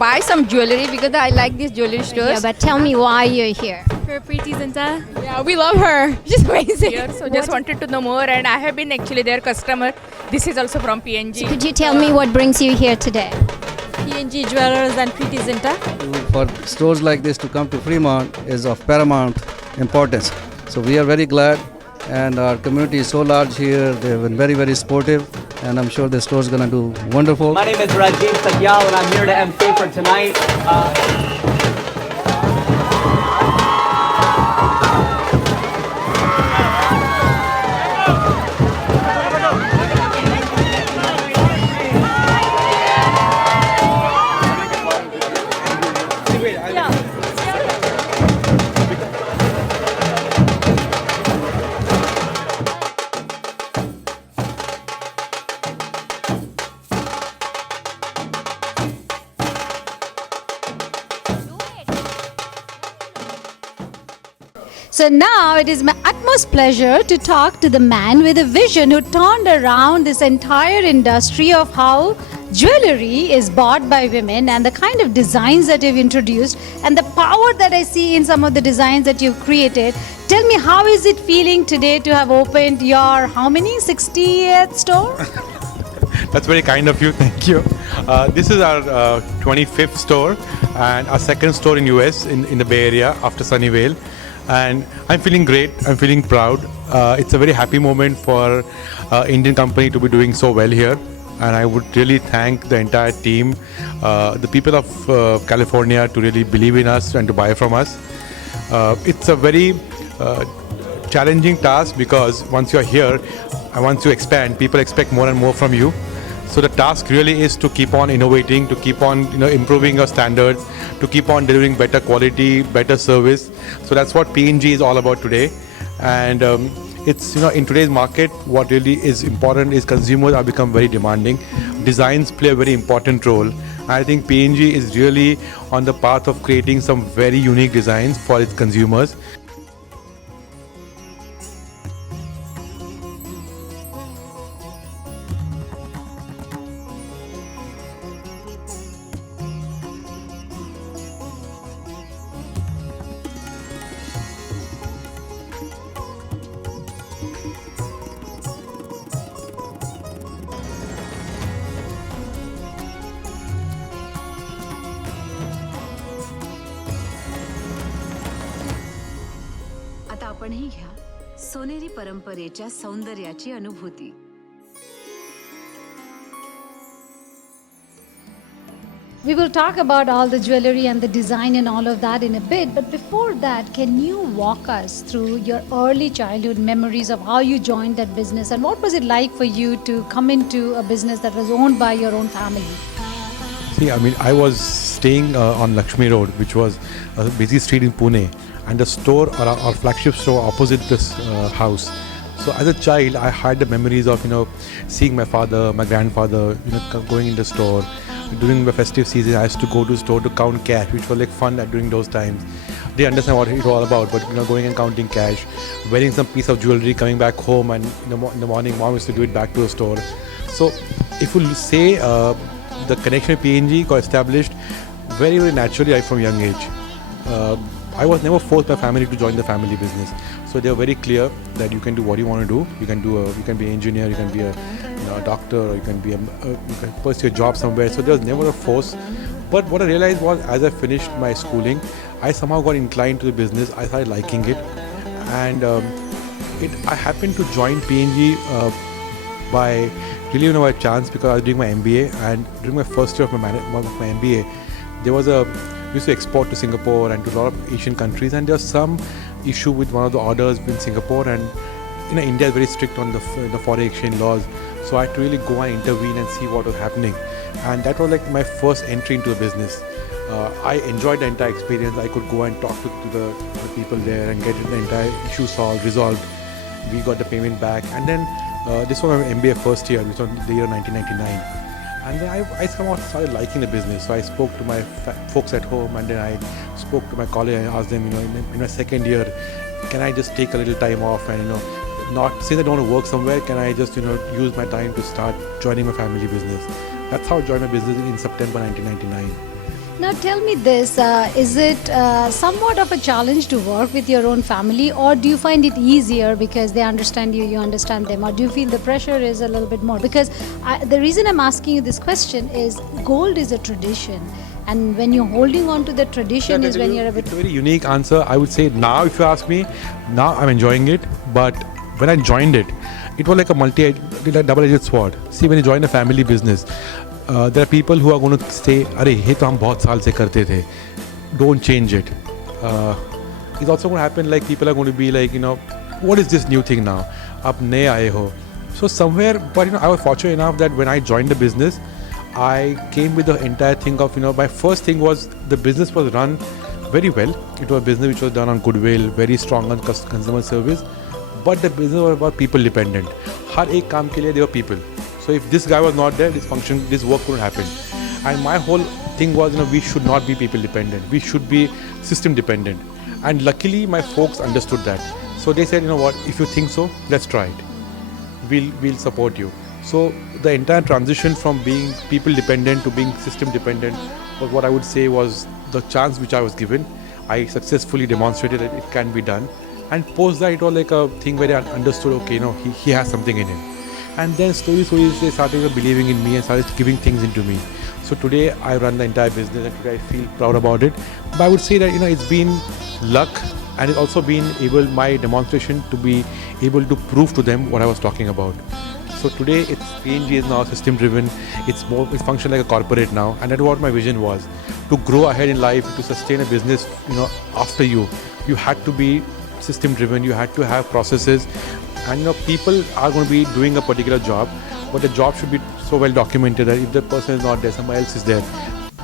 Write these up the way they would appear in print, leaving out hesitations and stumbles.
buy some jewelry because I like these jewelry stores. Yeah, but tell me why you're here. For Preeti Zinta. Yeah, we love her. She's amazing. Here, so just wanted to know more, and I have been actually their customer. This is also from PNG. Could you tell me what brings you here today? PNG Jewelers and Preeti Zinta. For stores like this to come to Fremont is of paramount importance. So we are very glad, and our community is so large here. They've been very, very supportive, and I'm sure the store is going to do wonderful. My name is Rajiv Sagyal, and I'm here to MC for tonight. So now it is my utmost pleasure to talk to the man with a vision who turned around this entire industry of how jewelry is bought by women and the kind of designs that you've introduced and the power that I see in some of the designs that you've created. Tell me, how is it feeling today to have opened your, how many, 60th store? That's very kind of you. Thank you. This is our 25th store and our second store in US in the Bay Area after Sunnyvale. And I'm feeling great. I'm feeling proud. It's a very happy moment for Indian company to be doing so well here. And I would really thank the entire team, the people of California to really believe in us and to buy from us. It's a very challenging task because once you're here and once you expand, people expect more and more from you. So the task really is to keep on innovating, to keep on improving your standards, to keep on delivering better quality, better service. So that's what PNG is all about today. And it's in today's market, what really is important is consumers are become very demanding. Designs play a very important role. I think PNG is really on the path of creating some very unique designs for its consumers. आता आपणही घ्या सोनेरी परंपरेच्या सौंदर्याची अनुभूती. We will talk about all the jewelry and the design and all of that in a bit. But before that, can you walk us through your early childhood memories of how you joined that business and what was it like for you to come into a business that was owned by your own family? See, I mean, I was staying on Lakshmi Road, which was a busy street in Pune, and the store, our flagship store, opposite this house. So as a child, I had the memories of seeing my father, my grandfather, going in the store. During the festive season, I used to go to the store to count cash, which was like fun during those times. Didn't understand what it was all about, but going and counting cash, wearing some piece of jewelry, coming back home, and in the morning, mom used to do it back to the store. So if you say the connection with PNG got established very, very naturally right from young age. I was never forced by family to join the family business. So they were very clear that you can do what you want to do. You can be an engineer, you can be a doctor, or you can pursue a job somewhere. So there was never a force. But what I realized was, as I finished my schooling, I somehow got inclined to the business. I started liking it, and I happened to join PNG by really by chance because I was doing my MBA, and during my first year of my MBA, there was we used to export to Singapore and to a lot of Asian countries, and there was some issue with one of the orders in Singapore, and India is very strict on the foreign exchange laws. So I had to really go and intervene and see what was happening, and that was like my first entry into the business. I enjoyed the entire experience. I could go and talk to the people there and get the entire issue resolved. We got the payment back, and then this was my MBA first year, which was the year 1999. And then I somehow started liking the business. So I spoke to my folks at home, and then I spoke to my colleague and asked them, in my second year, can I just take a little time off and, since I don't want to work somewhere, can I just, use my time to start joining my family business? That's how I joined my business in September 1999. Now tell me this, is it somewhat of a challenge to work with your own family, or do you find it easier because they understand you, you understand them, or do you feel the pressure is a little bit more? Because the reason I'm asking you this question is gold is a tradition, and when you're holding on to the tradition is when you're a bit... It's a very unique answer. I would say now, if you ask me, now I'm enjoying it, but when I joined it, it was like a double-edged sword. See, when you join a family business, there are people who are going to say, "Arey, ye to hum bahut saal se karte the. Don't change it." It's also going to happen like people are going to be like, what is this new thing now? Aap naye aaye ho. So somewhere, but I was fortunate enough that when I joined the business, I came with the entire thing of, my first thing was the business was run very well. It was a business which was done on goodwill, very strong on consumer service, but the business was about people dependent. Har ek kaam ke liye there were people. So if this guy was not there, this work couldn't happen. And my whole thing was, we should not be people dependent. We should be system dependent. And luckily, my folks understood that. So they said, what, if you think so, let's try it. We'll support you. So the entire transition from being people dependent to being system dependent was what I would say was the chance which I was given. I successfully demonstrated that it can be done. And post that, it was like a thing where I understood, okay, he has something in him. And then slowly they started believing in me and started giving things into me. So today I run the entire business, and today I feel proud about it. But I would say that it's been luck, and it's also been my demonstration to be able to prove to them what I was talking about. So today PNG is now system driven. It's functions like a corporate now, and that's what my vision was: to grow ahead in life, to sustain a business. After you had to be system driven. You had to have processes. And people are going to be doing a particular job, but the job should be so well documented that if the person is not there, somebody else is there.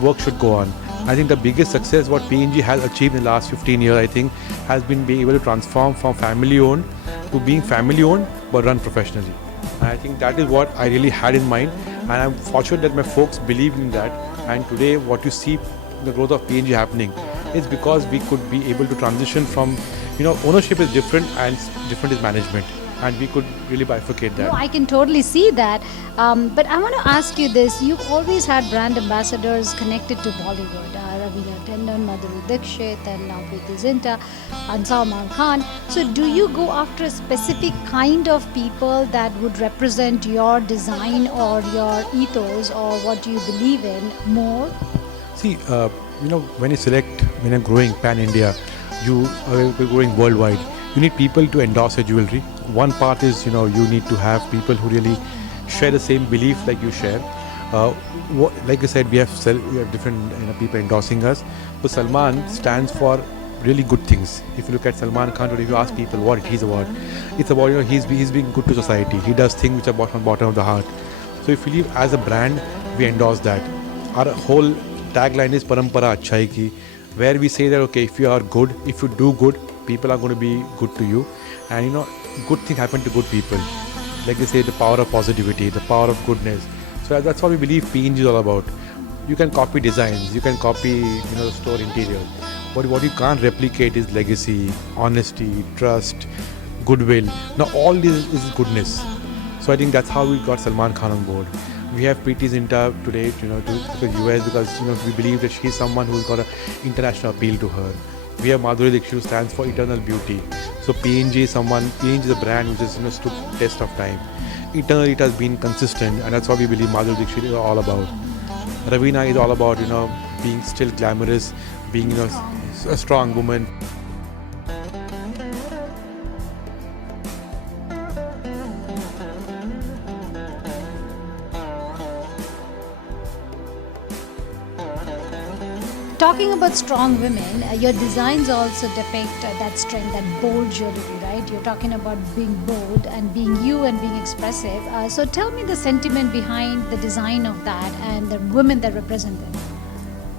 Work should go on. I think the biggest success what PNG has achieved in the last 15 years, I think, has been being able to transform from family-owned to being family-owned but run professionally. And I think that is what I really had in mind, and I'm fortunate that my folks believed in that. And today, what you see the growth of PNG happening is because we could be able to transition from, ownership is different and different is management. And we could really bifurcate that. No, I can totally see that. But I want to ask you this. You've always had brand ambassadors connected to Bollywood. Raveena Tandon, Madhuri Dixit, and now Preeti Zinta, and Salman Khan. So do you go after a specific kind of people that would represent your design or your ethos or what do you believe in more? See, when you're growing pan-India, you are growing worldwide. You need people to endorse your jewelry. One part is, you need to have people who really share the same belief like you share. Like I said, we have different people endorsing us. So Salman stands for really good things. If you look at Salman Khan, or if you ask people what he's about, it's about he's being good to society. He does things which are bottom of the heart. So if you believe as a brand, we endorse that. Our whole tagline is Parampara Achhai Ki, where we say that if you are good, if you do good, people are going to be good to you, and good things happen to good people. Like they say, the power of positivity, the power of goodness. So that's what we believe PNG is all about. You can copy designs, you can copy the store interior, but what you can't replicate is legacy, honesty, trust, goodwill. Now all this is goodness. So I think that's how we got Salman Khan on board. We have Preeti Zinta today, to the US because we believe that she's someone who's got an international appeal to her. We have Madhuri Dixit, who stands for eternal beauty. So PNG is a brand which has stood test of time. Eternally it has been consistent, and that's what we believe Madhuri Dixit is all about. Raveena is all about being still glamorous, being a strong woman. Talking about strong women, your designs also depict that strength, that bold jewelry, right? You're talking about being bold and being you and being expressive. So tell me the sentiment behind the design of that and the women that represent it.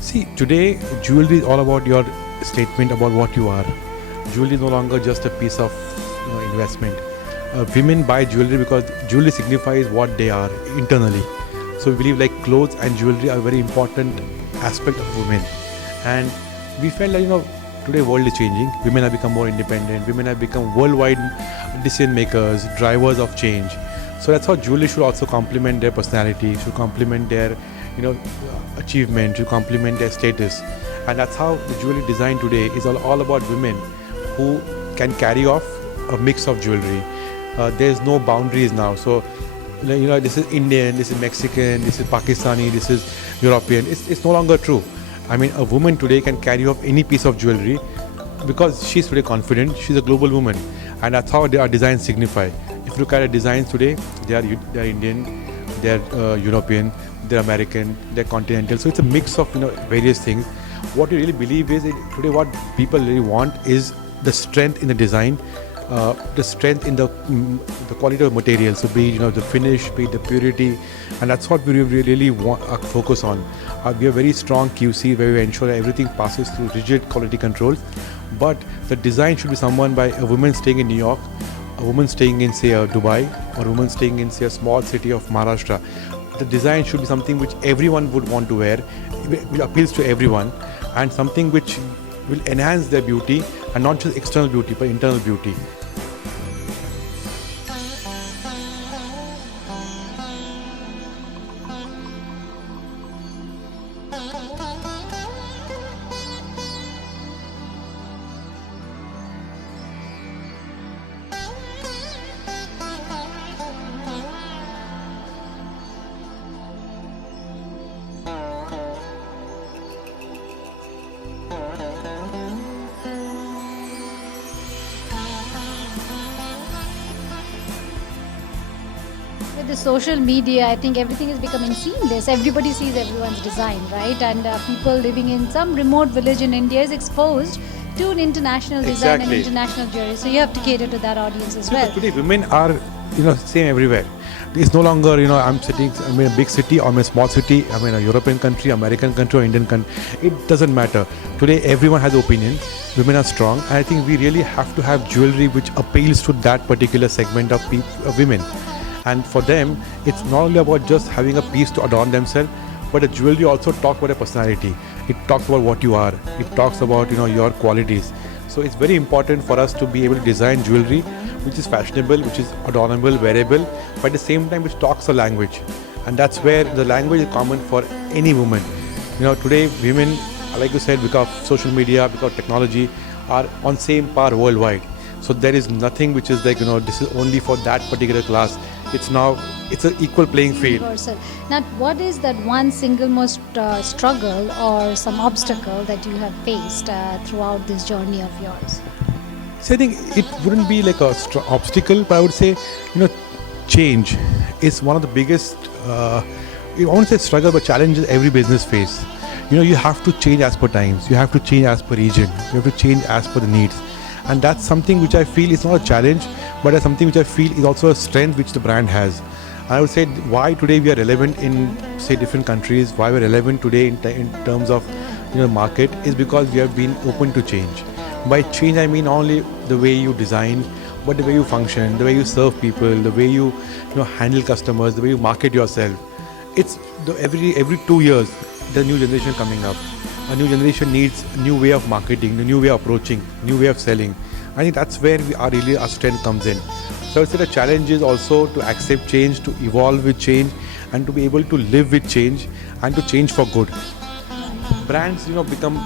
See, today jewelry is all about your statement about what you are. Jewelry is no longer just a piece of investment. Women buy jewelry because jewelry signifies what they are internally. So we believe like clothes and jewelry are a very important aspect of women. And we felt like, today world is changing. Women have become more independent. Women have become worldwide decision makers, drivers of change. So that's how jewelry should also complement their personality, should complement their achievement, to complement their status. And that's how the jewelry design today is all about women who can carry off a mix of jewelry. There's no boundaries now. So, this is Indian, this is Mexican, this is Pakistani, this is European. It's no longer true. I mean, a woman today can carry off any piece of jewelry because she's very confident. She's a global woman, and that's how our designs signify. If you look at our designs today, they are Indian, they're European, they're American, they're continental. So it's a mix of various things. What we really believe is today what people really want is the strength in the design, the strength in the quality of material. So be it the finish, be it the purity, and that's what we really want focus on. We have very strong QC where we ensure that everything passes through rigid quality controls. But the design should be someone by a woman staying in New York, a woman staying in say Dubai, or a woman staying in say a small city of Maharashtra. The design should be something which everyone would want to wear, which appeals to everyone, and something which will enhance their beauty, and not just external beauty but internal beauty. With the social media, I think everything is becoming seamless. Everybody sees everyone's design, right? And people living in some remote village in India is exposed to an international design and international jewelry. So you have to cater to that audience as well. Today, women are same everywhere. It's no longer I'm in a big city or I'm in a small city. I'm in a European country, American country, or Indian country. It doesn't matter. Today, everyone has opinion. Women are strong, and I think we really have to have jewelry which appeals to that particular segment of women. And for them, it's not only about just having a piece to adorn themselves, but the jewelry also talks about a personality. It talks about what you are. It talks about your qualities. So it's very important for us to be able to design jewelry which is fashionable, which is adornable, wearable, but at the same time which talks a language. And that's where the language is common for any woman. Today women, like you said, because of social media, because of technology, are on same par worldwide. So there is nothing which is like this is only for that particular class. It's an equal playing field. Universal. Now, what is that one single most struggle or some obstacle that you have faced throughout this journey of yours? So I think it wouldn't be like a obstacle, but I would say, change is one of the biggest, I won't say struggle, but challenges every business face. You have to change as per times. You have to change as per region. You have to change as per the needs. And that's something which I feel is not a challenge, but it's something which I feel is also a strength which the brand has. And I would say why today we are relevant in say different countries, why we're relevant today in terms of market, is because we have been open to change. By change I mean not only the way you design, but the way you function, the way you serve people, the way you handle customers, the way you market yourself. It's every 2 years the new generation coming up. A new generation needs a new way of marketing, a new way of approaching, new way of selling. I think that's where our strength comes in. So I would say the challenge is also to accept change, to evolve with change, and to be able to live with change and to change for good. Brands, become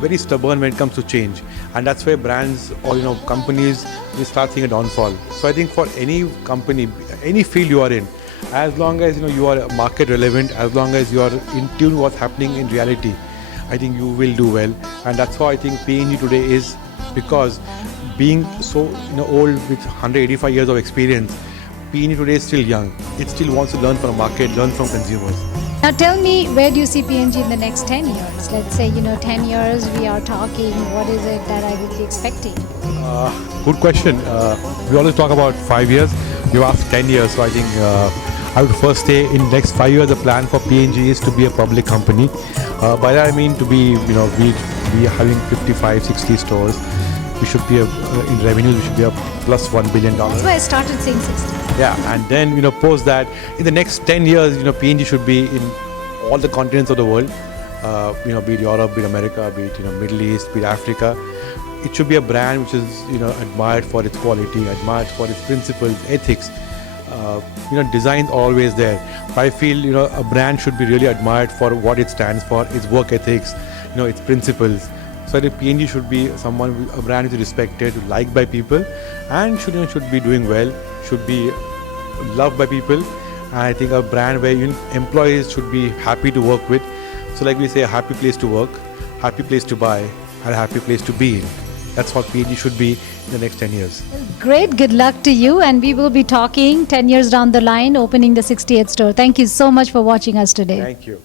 very stubborn when it comes to change, and that's where brands or companies will start seeing a downfall. So I think for any company, any field you are in, as long as you are market relevant, as long as you are in tune with what's happening in reality, I think you will do well. And that's how I think PNG today is, because being so old with 185 years of experience, PNG today is still young. It still wants to learn from the market, learn from consumers. Now tell me, where do you see PNG in the next 10 years? Let's say 10 years we are talking, what is it that I would be expecting? Good question. We always talk about 5 years. You asked 10 years, so I think I would first say in the next 5 years the plan for PNG is to be a public company. By that I mean to be, we are having 55, 60 stores. We should be in revenues, we should be a plus $1 billion. That's why I started saying 60. Yeah, and then post that in the next 10 years, PNG should be in all the continents of the world. Be it Europe, be it America, be it Middle East, be it Africa. It should be a brand which is admired for its quality, admired for its principles, ethics. Design always there. But I feel, you know, a brand should be really admired for what it stands for, its work ethics, you know, its principles. So I think PNG should be a brand which is respected, liked by people, and should be doing well, should be loved by people. And I think a brand where employees should be happy to work with. So like we say, a happy place to work, happy place to buy, and a happy place to be in. That's what PNG should be in the next 10 years. Great, good luck to you, and we will be talking 10 years down the line, opening the 68th store. Thank you so much for watching us today. Thank you.